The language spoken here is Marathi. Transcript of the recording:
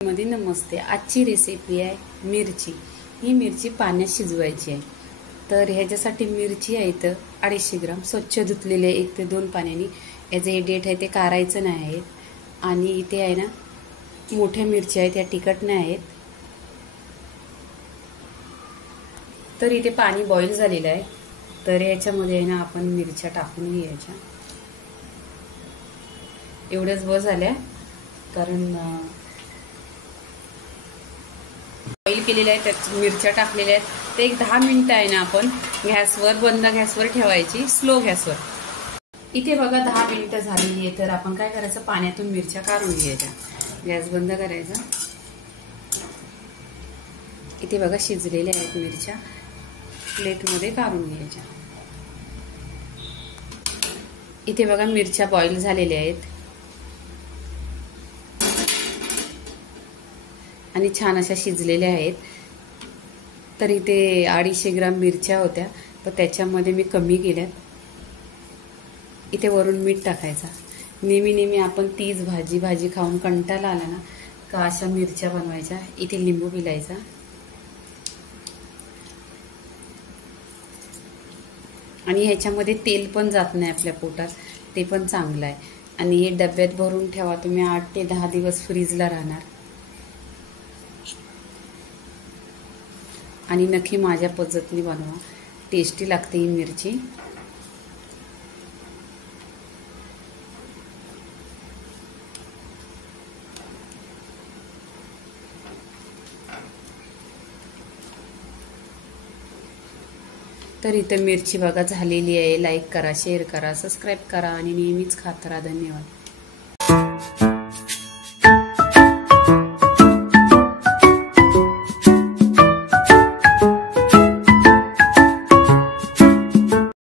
मध्ये नमस्ते। आजची रेसिपी आहे मिरची। ही मिरची पाण्यात शिजवायची आहे। तर ह्याच्यासाठी मिरची आहे इथं 250 ग्राम स्वच्छ धुतलेले 1 ते 2 पाण्याने। याचे हे डेट आहे ते काढायचं नाही आहे। आणि इथे आहे ना मोठ्या मिरच्या आहेत, त्या तिखट नाही आहेत। तर इथे पाणी बॉईल झालेलं आहे। तर याच्यामध्ये आहे ना आपण मिरच्या टाकून घ्यायच्या। एवढ्याच बस झाल्या, कारण बॉईल केलेले आहे, त्यात मिरच्या टाकलेल्या आहेत। ते एक 10 मिनिटं आहे ना आपण गॅसवर, बंद गॅसवर ठेवायची, स्लो गॅसवर। इथे बघा 10 मिनिटं झालेली आहे। तर आपण काय करायचं, पाण्यातून मिरच्या काढून घ्यायच्या, गॅस बंद करायचा। इथे बघा शिजलेल्या आहेत मिरच्या, प्लेटमध्ये काढून घ्यायच्या। इथे बघा मिरच्या बॉईल झालेल्या आहेत आणि छान अशा शिजलेल्या आहेत। तर इथे 250 ग्राम मिरच्या होत्या, तर त्याच्यामध्ये मी कमी केल्यात। इथे वरून मीठ टाकायचा। नेहमी आपण तीच भाजी खाऊन कंटाळा आला ना का अशा मिरच्या बनवायच्या। इथे लिंबू पिळायचा आणि ह्याच्यामध्ये तेल पण जात नाही आपल्या पोटात, ते पण चांगलं आहे। आणि हे डब्यात भरून ठेवा तुम्ही, 8 ते 10 दिवस फ्रीजला राहणार। आणि नक्की माझ्या पद्धतीने बनवा, टेस्टी लागते ही मिरची। तर इथं मिरची बघा झालेली आहे। लाईक करा, शेअर करा, सबस्क्राईब करा आणि नेहमीच खात राहा। धन्यवाद।